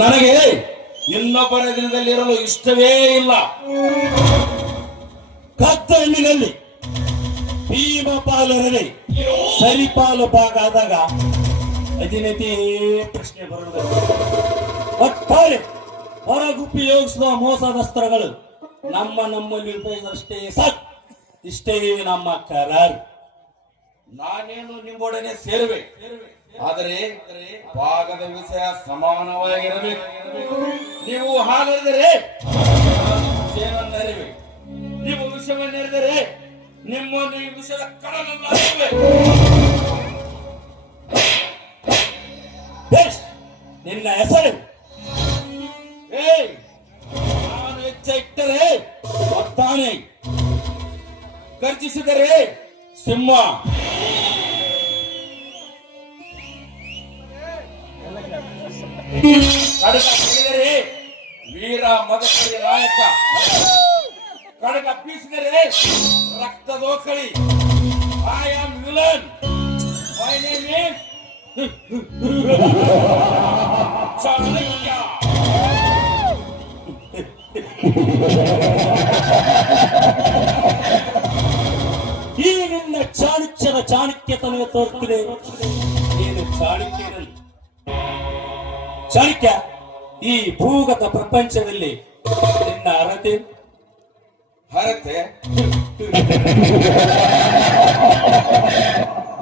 ನನಗೆ ಇನ್ನೊಬ್ಬರ ದಿನದಲ್ಲಿರಲು ಇಷ್ಟವೇ ಇಲ್ಲ. ಕತ್ತ ಹಣ್ಣಿನಲ್ಲಿ ಭೀಮ ಪಾಲರಲ್ಲಿ ಸರಿಪಾಲು ಭಾಗ ಆದಾಗ ಅದಿನತಿ ಪ್ರಶ್ನೆ ಬರುವುದಿಲ್ಲ. ಒಟ್ಟಾರೆ ಹೊರಗುಪಯೋಗಿಸುವ ಮೋಸದಸ್ತ್ರಗಳು ನಮ್ಮಲ್ಲಿ ಉಪಯೋಗಿಸಷ್ಟೇ ಸಾಕು. ಇಷ್ಟೇ ನಮ್ಮ ಕರಾರು. ನಾನೇನು ನಿಮ್ಮೊಡನೆ ಸೇರುವೆ, ಆದರೆ ಭಾಗದ ವಿಷಯ ಸಮಾನವಾಗಿರಬೇಕು. ನೀವು ಹಾಗೆಂದರೆ ಏನನ್ನರಿವೆ, ನೀವು ವಿಷಯವನ್ನೆರೆದರೆ ನಿಮ್ಮನ್ನು ಈ ವಿಷಯದ ಕಡಲಲ್ಲೇ. ನಿನ್ನ ಹೆಸರು ನಾನು ಹೆಜ್ಜೆ ಇಟ್ಟರೆ ಒತ್ತಾನೆ, ಗರ್ಜಿಸಿದರೆ ಸಿಂಹ, ಕಡಗ ತೆಗೆದರೆ ವೀರ ಮದಕರಿ ನಾಯಕ, ಕಡಗ ಬೀಸಿದರೆ ರಕ್ತದೋಕಳಿ. I am villain. My name is Chanakya. ಈ ನಿನ್ನ ಚಾಣಕ್ಯದ ಚಾಣಕ್ಯತನವೇ ತೋರುತ್ತಿದೆ. ನೀನು ಚಾಣಕ್ಯನಲ್ಲಿ ಚಾಣಕ್ಯ, ಈ ಭೂಗತ ಪ್ರಪಂಚದಲ್ಲಿ ನಿನ್ನ ಅರ್ಹತೆ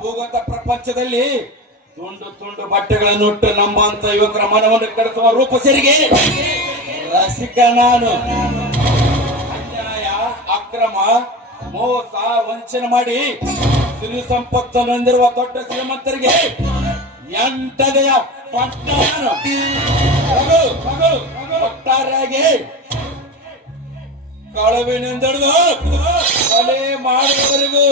ಭೂಗತ ಪ್ರಪಂಚದಲ್ಲಿ ತುಂಡು ತುಂಡು ಬಟ್ಟೆಗಳನ್ನು ಉಟ್ಟು ನಮ್ಮಂತ ಯುವಕರ ಮನವನ್ನು ಕೆಡಿಸುವ ರೂಪಸರಿಗೆ ರಸಿಕ ನಾನು. ಅನ್ಯಾಯ, ಅಕ್ರಮ, ಮೋಸ, ವಂಚನೆ ಮಾಡಿ ಸಿರಿ ಸಂಪತ್ತನ್ನು ಹೊಂದಿರುವ ದೊಡ್ಡ ಶ್ರೀಮಂತರಿಗೆ ಎಂಟನೆಯ ಒಟ್ಟಾರೆಯಾಗಿ ಕಳವಿನಿಂದೆಳೆದು ಕೊಲೆ ಮಾಡುವವರೆಗೂ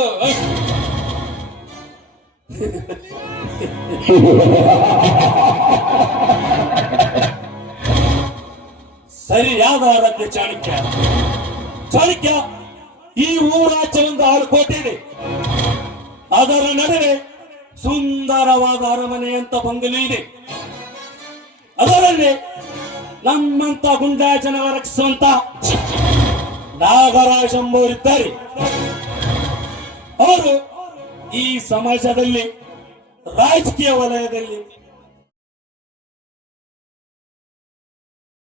ಸರಿಯಾದ ಅರ್ಹತೆ ಚಾಣಕ್ಯ. ಚಾಣಕ್ಯ, ಈ ಊರಾಚೆ ಒಂದು 6 ಕೋಟೆ ಇದೆ. ಅದರ ನಡುವೆ ಸುಂದರವಾದ ಅರಮನೆ ಅಂತ ಬಂಗಲೆ ಇದೆ. ಅದರಲ್ಲಿ ನಮ್ಮಂತ ಗುಂಡಾಜನ ರಕ್ಷಿಸುವಂತ ನಾಗರಾಜ್ ಎಂಬುವರಿದ್ದಾರೆ. ಅವರು ಈ ಸಮಾಜದಲ್ಲಿ ರಾಜಕೀಯ ವಲಯದಲ್ಲಿ